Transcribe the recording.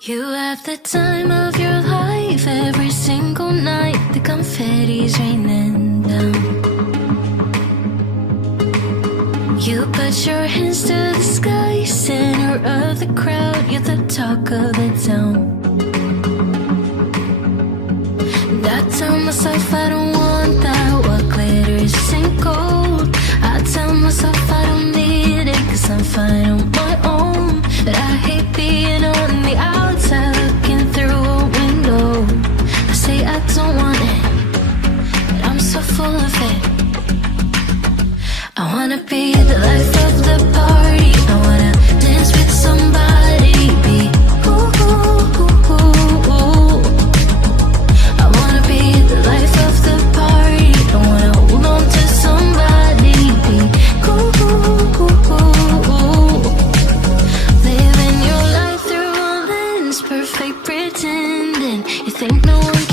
You have the time of your life every single night. The confetti's raining down. You put your hands to the sky, center of the crowd. You're the talk of the town. And I tell myself I don't want that. What glitters ain't gold. I tell myself I don't need it, 'cause I'm fine on my own. But I hate being on the outside looking through a window. I say I don't want it, but I'm so full of it. I wanna be the life of the party. I wanna dance with somebody. Be ooh, ooh, ooh, ooh, ooh. I wanna be the life of the party. I wanna hold on to somebody. Be ooh, ooh, ooh, ooh, ooh. Living your life through a lens, perfect pretending. You think no one